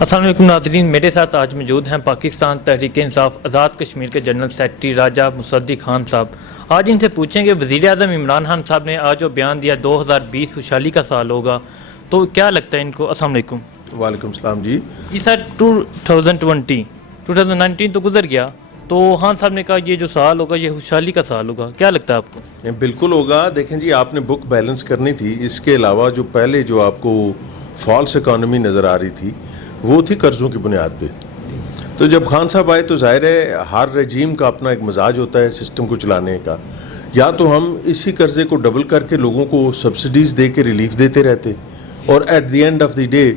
السلام علیکم ناظرین، میرے ساتھ آج موجود ہیں پاکستان تحریک انصاف آزاد کشمیر کے جنرل سیکرٹری راجہ مصدق خان صاحب۔ آج ان سے پوچھیں کہ وزیر اعظم عمران خان صاحب نے آج جو بیان دیا 2020 خوشحالی کا سال ہوگا، تو کیا لگتا ہے ان کو؟ السلام علیکم۔ وعلیکم السلام جی۔ جی سر، 2019 تو گزر گیا، تو خان صاحب نے کہا یہ جو سال ہوگا یہ خوشحالی کا سال ہوگا، کیا لگتا ہے آپ کو؟ بالکل ہوگا۔ دیکھیں جی، آپ نے بک بیلنس کرنی تھی، اس کے علاوہ جو پہلے جو آپ کو فالس اکانومی نظر آ رہی تھی وہ تھی قرضوں کی بنیاد پہ۔ تو جب خان صاحب آئے تو ظاہر ہے ہر رجیم کا اپنا ایک مزاج ہوتا ہے سسٹم کو چلانے کا، یا تو ہم اسی قرضے کو ڈبل کر کے لوگوں کو سبسڈیز دے کے ریلیف دیتے رہتے، اور at the end of the day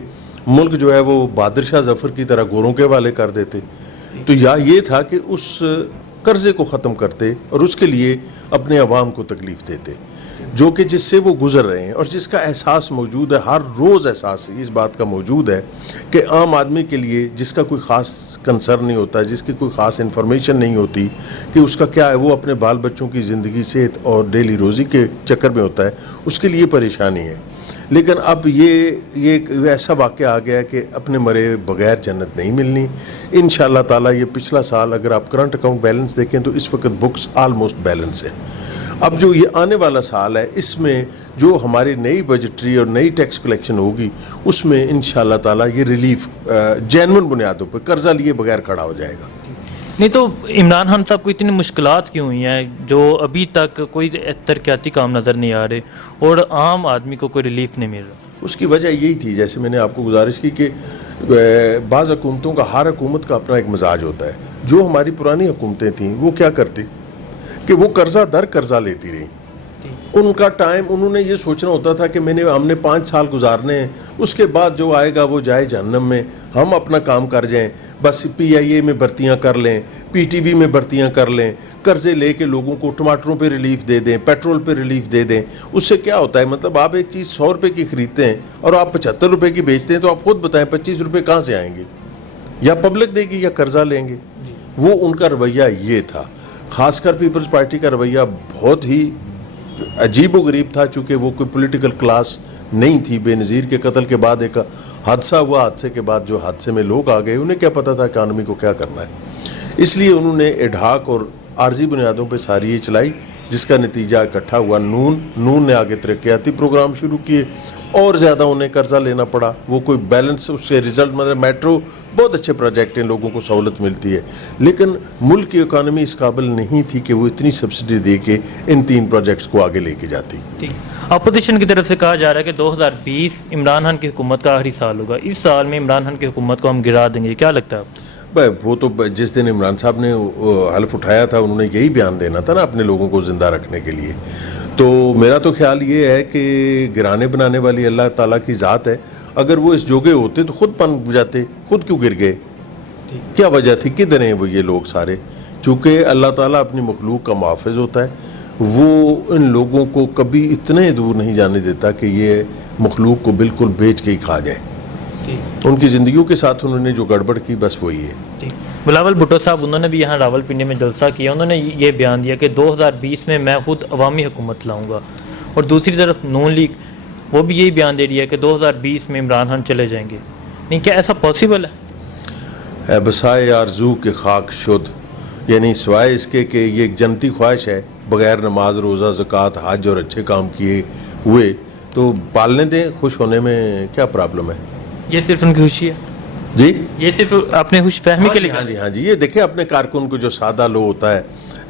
ملک جو ہے وہ بہادر شاہ ظفر کی طرح گوروں کے حوالے کر دیتے، تو یا یہ تھا کہ اس قرضے کو ختم کرتے اور اس کے لیے اپنے عوام کو تکلیف دیتے، جو کہ جس سے وہ گزر رہے ہیں اور جس کا احساس موجود ہے، ہر روز احساس اس بات کا موجود ہے کہ عام آدمی کے لیے جس کا کوئی خاص کنسرن نہیں ہوتا، جس کی کوئی خاص انفارمیشن نہیں ہوتی کہ اس کا کیا ہے، وہ اپنے بال بچوں کی زندگی، صحت اور ڈیلی روزی کے چکر میں ہوتا ہے، اس کے لیے پریشانی ہے۔ لیکن اب یہ ایسا واقعہ آ گیا ہے کہ اپنے مرے بغیر جنت نہیں ملنی انشاءاللہ تعالیٰ۔ یہ پچھلا سال اگر آپ کرنٹ اکاؤنٹ بیلنس دیکھیں تو اس وقت بکس آلموسٹ بیلنس ہے۔ اب جو یہ آنے والا سال ہے، اس میں جو ہماری نئی بجٹری اور نئی ٹیکس کلیکشن ہوگی، اس میں انشاءاللہ تعالیٰ یہ ریلیف جینون بنیادوں پہ قرضہ لیے بغیر کھڑا ہو جائے گا۔ نہیں تو عمران خان صاحب کو اتنی مشکلات کیوں ہوئی ہیں جو ابھی تک کوئی ترقیاتی کام نظر نہیں آ رہے اور عام آدمی کو کوئی ریلیف نہیں مل رہا؟ اس کی وجہ یہی تھی، جیسے میں نے آپ کو گزارش کی کہ بعض حکومتوں کا، ہر حکومت کا اپنا ایک مزاج ہوتا ہے۔ جو ہماری پرانی حکومتیں تھیں وہ کیا کرتی کہ وہ قرضہ در قرضہ لیتی رہیں۔ ان کا ٹائم، انہوں نے یہ سوچنا ہوتا تھا کہ ہم نے 5 سال گزارنے ہیں، اس کے بعد جو آئے گا وہ جائے جہنم میں، ہم اپنا کام کر جائیں، بس PIA میں بھرتیاں کر لیں، PTV میں بھرتیاں کر لیں، قرضے لے کے لوگوں کو ٹماٹروں پہ ریلیف دے دیں، پیٹرول پہ ریلیف دے دیں۔ اس سے کیا ہوتا ہے، مطلب آپ ایک چیز 100 روپے کی خریدتے ہیں اور آپ 75 روپے کی بیچتے ہیں، تو آپ خود بتائیں 25 روپے کہاں سے آئیں گے؟ یا پبلک دے گی یا قرضہ لیں گے؟ وہ ان کا رویہ یہ تھا۔ خاص کر پیپلز پارٹی کا رویہ بہت ہی عجیب و غریب تھا، چونکہ وہ کوئی پولیٹیکل کلاس نہیں تھی۔ بے نظیر کے قتل کے بعد ایک حادثہ ہوا، حادثے کے بعد جو حادثے میں لوگ آ گئے، انہیں کیا پتہ تھا اکانومی کو کیا کرنا ہے۔ اس لیے انہوں نے ایڈھاک اور عارضی بنیادوں پہ ساری یہ چلائی، جس کا نتیجہ اکٹھا ہوا نون نے آگے ترقیاتی پروگرام شروع کیے، اور زیادہ انہیں قرضہ لینا پڑا۔ وہ کوئی بیلنس، اس سے رزلٹ مطلب میٹرو بہت اچھے پروجیکٹ ہیں، لوگوں کو سہولت ملتی ہے، لیکن ملک کی اکانومی اس قابل نہیں تھی کہ وہ اتنی سبسڈی دے کے ان 3 پروجیکٹس کو آگے لے کے جاتی۔ اپوزیشن کی طرف سے کہا جا رہا ہے کہ 2020 عمران خان کی حکومت کا آخری سال ہوگا، اس سال میں عمران خان کی حکومت کو ہم گرا دیں گے، کیا لگتا ہے آپ کو؟ وہ تو جس دن عمران صاحب نے حلف اٹھایا تھا، انہوں نے یہی بیان دینا تھا نا اپنے لوگوں کو زندہ رکھنے کے لیے۔ تو میرا تو خیال یہ ہے کہ گرانے بنانے والی اللہ تعالیٰ کی ذات ہے، اگر وہ اس جوگے ہوتے تو خود پن جاتے، خود کیوں گر گئے؟ کیا وجہ تھی؟ کدھر ہیں وہ یہ لوگ سارے؟ چونکہ اللہ تعالیٰ اپنی مخلوق کا محافظ ہوتا ہے، وہ ان لوگوں کو کبھی اتنے دور نہیں جانے دیتا کہ یہ مخلوق کو بالکل بیچ کے ہی کھا جائے۔ ان کی زندگیوں کے ساتھ انہوں نے جو گڑبڑ کی، بس وہی ہے۔ بلاول بھٹو صاحب، انہوں نے بھی یہاں راول پنڈی میں جلسہ کیا، انہوں نے یہ بیان دیا کہ 2020 میں میں خود عوامی حکومت لاؤں گا، اور دوسری طرف نون لیگ وہ بھی یہی بیان دے رہی ہے کہ 2020 میں عمران خان چلے جائیں گے۔ نہیں، کیا ایسا پاسبل ہے؟ بسائے آرزو کے خاک شد، یعنی سوائے اس کے کہ یہ ایک جنتی خواہش ہے، بغیر نماز، روزہ، زکوٰۃ، حج اور اچھے کام کیے ہوئے، تو پالنے دیں، خوش ہونے میں کیا پرابلم ہے؟ یہ صرف ان کی خوشی ہے جی، یہ صرف اپنے خوش فہمی کے لیے؟ ہاں جی، یہ دیکھیں اپنے کارکن کو، جو سادہ لو ہوتا ہے،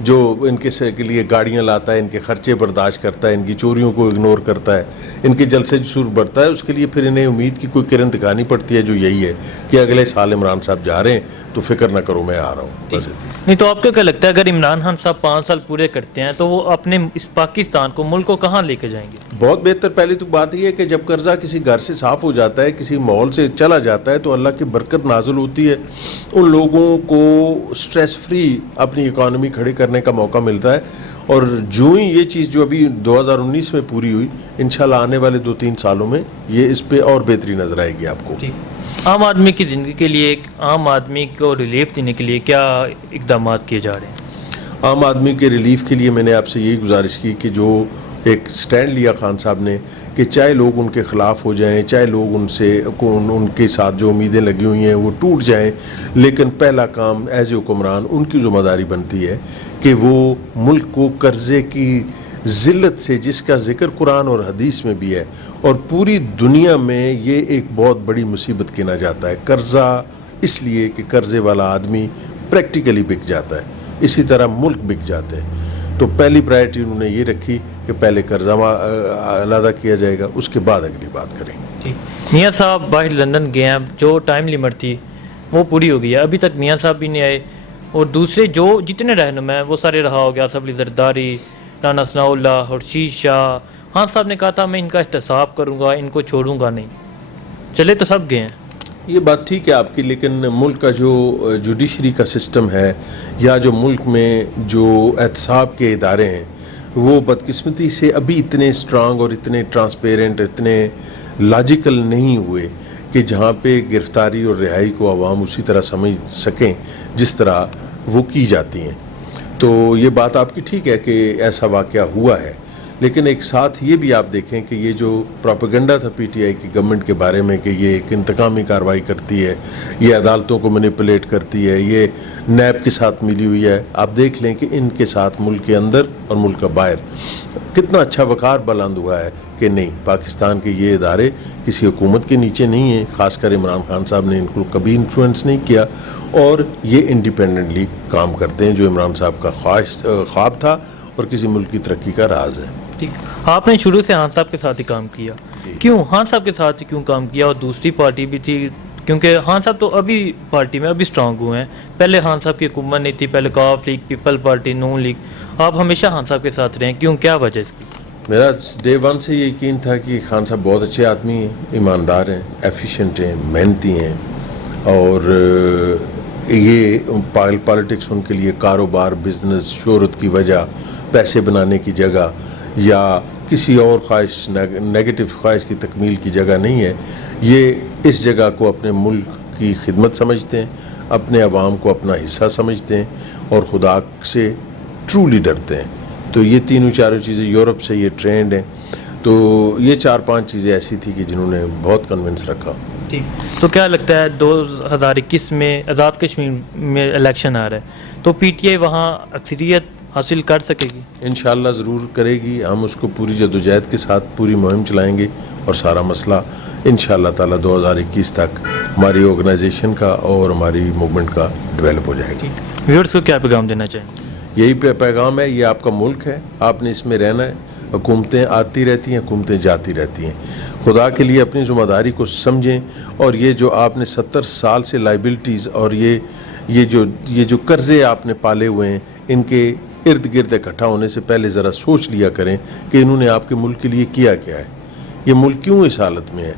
جو ان کے لیے گاڑیاں لاتا ہے، ان کے خرچے برداشت کرتا ہے، ان کی چوریوں کو اگنور کرتا ہے، ان کے جلسے جسور بڑھتا ہے، اس کے لیے پھر انہیں امید کی کوئی کرن دکھانی پڑتی ہے، جو یہی ہے کہ اگلے سال عمران صاحب جا رہے ہیں تو فکر نہ کرو، میں آ رہا ہوں۔ نہیں تو آپ کو کیا لگتا ہے اگر عمران خان صاحب 5 سال پورے کرتے ہیں تو وہ اپنے اس پاکستان کو، ملک کو کہاں لے کے جائیں گے؟ بہت بہتر۔ پہلی تو بات یہ ہے کہ جب قرضہ کسی گھر سے صاف ہو جاتا ہے، کسی ماحول سے چلا جاتا ہے، تو اللہ کی برکت نازل ہوتی ہے، ان لوگوں کو سٹریس فری اپنی اکانومی کھڑی کرنے کا موقع ملتا ہے، اور جو ہی یہ چیز جو ابھی 2019 میں پوری ہوئی، انشاءاللہ آنے والے 2-3 سالوں میں یہ اس پہ اور بہتری نظر آئے گی آپ کو۔ عام آدمی کی زندگی کے لیے، عام آدمی کو ریلیف دینے کے لیے کیا اقدامات کیے جا رہے ہیں؟ عام آدمی کے ریلیف کے لیے میں نے آپ سے یہی گزارش کی کہ جو ایک سٹینڈ لیا خان صاحب نے کہ چاہے لوگ ان کے خلاف ہو جائیں، چاہے لوگ ان کے ساتھ جو امیدیں لگی ہوئی ہیں وہ ٹوٹ جائیں، لیکن پہلا کام ایز اے حکمران ان کی ذمہ داری بنتی ہے کہ وہ ملک کو قرضے کی ذلت سے، جس کا ذکر قرآن اور حدیث میں بھی ہے اور پوری دنیا میں یہ ایک بہت بڑی مصیبت گنا جاتا ہے، قرضہ اس لیے کہ قرضے والا آدمی پریکٹیکلی بک جاتا ہے، اسی طرح ملک بک جاتے ہیں۔ تو پہلی پرائرٹی انہوں نے یہ رکھی کہ پہلے قرضہ علیحدہ کیا جائے گا، اس کے بعد اگلی بات کریں گے۔ میاں صاحب باہر لندن گئے ہیں، جو ٹائم لیمٹ تھی وہ پوری ہو گئی ہے، ابھی تک میاں صاحب بھی نہیں آئے، اور دوسرے جو جتنے رہنما ہیں وہ سارے رہا ہو گیا، آصف علی زرداری، رانا ثناء اللہ، خورشید شاہ۔ خان صاحب نے کہا تھا میں ان کا احتساب کروں گا، ان کو چھوڑوں گا نہیں، چلے تو سب گئے ہیں۔ یہ بات ٹھیک ہے آپ کی، لیکن ملک کا جو جوڈیشری کا سسٹم ہے یا جو ملک میں جو احتساب کے ادارے ہیں وہ بدقسمتی سے ابھی اتنے اسٹرانگ اور اتنے ٹرانسپیرنٹ، اتنے لاجیکل نہیں ہوئے کہ جہاں پہ گرفتاری اور رہائی کو عوام اسی طرح سمجھ سکیں جس طرح وہ کی جاتی ہیں۔ تو یہ بات آپ کی ٹھیک ہے کہ ایسا واقعہ ہوا ہے، لیکن ایک ساتھ یہ بھی آپ دیکھیں کہ یہ جو پروپیگنڈا تھا پی ٹی آئی کی گورنمنٹ کے بارے میں کہ یہ ایک انتقامی کارروائی کرتی ہے، یہ عدالتوں کو مینیپولیٹ کرتی ہے، یہ نیب کے ساتھ ملی ہوئی ہے، آپ دیکھ لیں کہ ان کے ساتھ ملک کے اندر اور ملک کا باہر کتنا اچھا وقار بلند ہوا ہے کہ نہیں، پاکستان کے یہ ادارے کسی حکومت کے نیچے نہیں ہیں، خاص کر عمران خان صاحب نے ان کو کبھی انفلوئنس نہیں کیا، اور یہ انڈیپینڈنٹلی کام کرتے ہیں، جو عمران صاحب کا خواب تھا اور کسی ملک کی ترقی کا راز ہے۔ ٹھیک، آپ نے شروع سے خان صاحب کے ساتھ ہی کام کیا، کیوں خان صاحب کے ساتھ ہی کیوں کام کیا؟ اور دوسری پارٹی بھی تھی، کیونکہ خان صاحب تو ابھی پارٹی میں ابھی اسٹرانگ ہوئے ہیں، پہلے خان صاحب کی حکومت نہیں تھی، پہلے کاف لیگ، پیپل پارٹی، نون لیگ، آپ ہمیشہ خان صاحب کے ساتھ رہے، کیوں، کیا وجہ اس کی؟ میرا ڈے ون سے یہ یقین تھا کہ خان صاحب بہت اچھے آدمی ہیں، ایماندار ہیں، ایفیشینٹ ہیں، محنتی ہیں، اور یہ پالیٹکس ان کے لیے کاروبار، بزنس، شہرت کی وجہ، پیسے بنانے کی جگہ یا کسی اور خواہش، نیگیٹو خواہش کی تکمیل کی جگہ نہیں ہے، یہ اس جگہ کو اپنے ملک کی خدمت سمجھتے ہیں، اپنے عوام کو اپنا حصہ سمجھتے ہیں اور خدا سے ٹرولی ڈرتے ہیں۔ تو یہ تینوں چاروں چیزیں یورپ سے یہ ٹرینڈ ہیں، تو یہ 4-5 چیزیں ایسی تھی کہ جنہوں نے بہت کنونس رکھا۔ ٹھیک، تو کیا لگتا ہے 2021 میں آزاد کشمیر میں الیکشن آ رہا ہے، تو پی ٹی آئی وہاں اکثریت حاصل کر سکے گی؟ انشاءاللہ ضرور کرے گی، ہم اس کو پوری جدوجہد کے ساتھ پوری مہم چلائیں گے، اور سارا مسئلہ انشاءاللہ تعالی 2021 تک ہماری آرگنائزیشن کا اور ہماری موومنٹ کا ڈیولپ ہو جائے گا۔ ویورز کو کیا پیغام دینا چاہیں گے؟ یہی پیغام ہے، یہ آپ کا ملک ہے، آپ نے اس میں رہنا ہے، حکومتیں آتی رہتی ہیں، حکومتیں جاتی رہتی ہیں، خدا کے لیے اپنی ذمہ داری کو سمجھیں، اور یہ جو آپ نے 70 سال سے لائبلٹیز اور یہ جو قرضے آپ نے پالے ہوئے ہیں، ان کے ارد گرد اکٹھا ہونے سے پہلے ذرا سوچ لیا کریں کہ انہوں نے آپ کے ملک کے لیے کیا ہے، یہ ملک کیوں اس حالت میں ہے،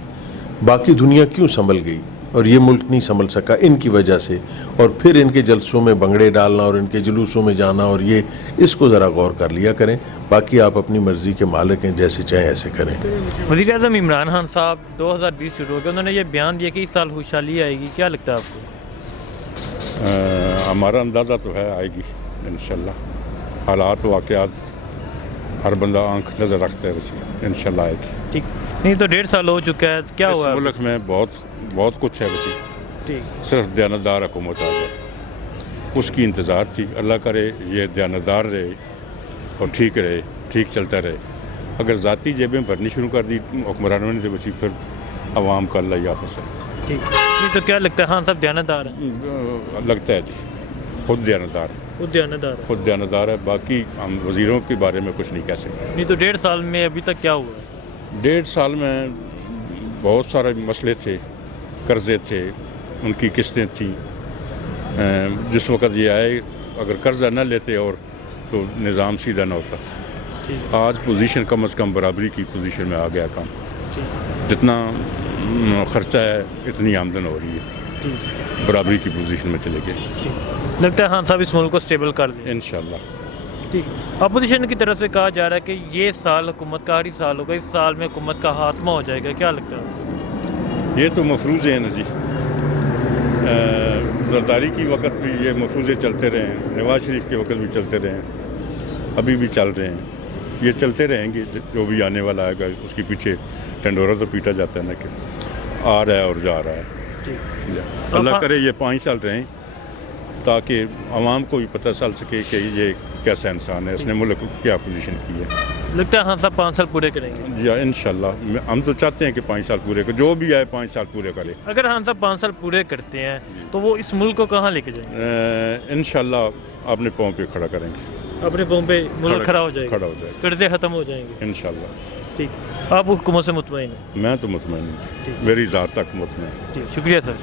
باقی دنیا کیوں سنبھل گئی اور یہ ملک نہیں سنبھل سکا ان کی وجہ سے، اور پھر ان کے جلسوں میں بنگڑے ڈالنا اور ان کے جلوسوں میں جانا، اور یہ اس کو ذرا غور کر لیا کریں، باقی آپ اپنی مرضی کے مالک ہیں، جیسے چاہیں ایسے کریں۔ وزیر اعظم عمران خان صاحب 2020 شروع ہو گیا، انہوں نے یہ بیان دیا کہ اس سال خوشحالی آئے گی، کیا لگتا ہے آپ کو؟ ہمارا اندازہ تو ہے آئے گی انشاءاللہ، حالات واقعات ہر بندہ آنکھ نظر رکھتا ہے، بچی انشاءاللہ آئے گی۔ ٹھیک، نہیں تو 1.5 سال ہو چکا ہے، کیا ہوا؟ اس ملک میں بہت کچھ ہے بچی، ٹھیک، صرف دیانتدار حکومت آ جائے، اس کی انتظار تھی، اللہ کرے یہ دیانتدار رہے اور ٹھیک رہے، ٹھیک چلتا رہے۔ اگر ذاتی جیبیں بھرنی شروع کر دی حکمرانوں نے تو بچی پھر عوام کا اللہ حافظ ہے۔ ٹھیک، نہیں تو کیا لگتا ہے خان صاحب دیانتدار ہیں؟ لگتا ہے جی، خود دیانتدار ہے، خود دیانتدار ہے، خود دیانتدار ہے، باقی ہم وزیروں کے بارے میں کچھ نہیں کہہ سکتے۔ نہیں تو 1.5 سال میں ابھی تک کیا ہوا ہے؟ 1.5 سال میں بہت سارے مسئلے تھے، قرضے تھے، ان کی قسطیں تھیں، جس وقت یہ آئے اگر قرضہ نہ لیتے اور تو نظام سیدھا نہ ہوتا۔ آج پوزیشن کم از کم برابری کی پوزیشن میں آ گیا کام، جتنا خرچہ ہے اتنی آمدن ہو رہی ہے، برابری کی پوزیشن میں چلے گئے۔ لگتا ہے خان صاحب اس ملک کو اسٹیبل کر دیں انشاءاللہ۔ ٹھیک، اپوزیشن کی طرف سے کہا جا رہا ہے کہ یہ سال حکومت کا آخری سال ہوگا، اس سال میں حکومت کا خاتمہ ہو جائے گا، کیا لگتا ہے؟ یہ تو مفروضے ہیں نا جی، زرداری کی وقت بھی یہ مفروضے چلتے رہے ہیں، نواز شریف کے وقت بھی چلتے رہے ہیں، ابھی بھی چل رہے ہیں، یہ چلتے رہیں گے، جو بھی آنے والا آئے گا اس کے پیچھے ٹنڈورا تو پیٹا جاتا ہے نا کہ آ رہا ہے اور جا رہا ہے. اللہ کرے یہ 5 سال رہیں تاکہ عوام کو بھی پتہ چل سکے کہ یہ کیسا انسان ہے، اس نے ملک کو کیا پوزیشن کی ہے. لگتا ہے خان صاحب 5 سال پورے کریں گے؟ جی انشاءاللہ ہم تو چاہتے ہیں کہ 5 سال پورے کرے، جو بھی آئے 5 سال پورے کرے. اگر خان صاحب 5 سال پورے کرتے ہیں تو وہ اس ملک کو کہاں لے کے جائیں گے؟ انشاءاللہ اپنے پاؤں پہ کھڑا کریں گے، اپنے پاؤں پہ ملک کھڑا ہو جائے کھڑا گا، ہو جائے گا قرضے ختم ہو جائیں گے انشاءاللہ. ٹھیک، آپ حکومت سے مطمئن ہیں؟ میں تو مطمئن ہوں، میری ذات تک مطمئن. ٹھیک، شکریہ سر.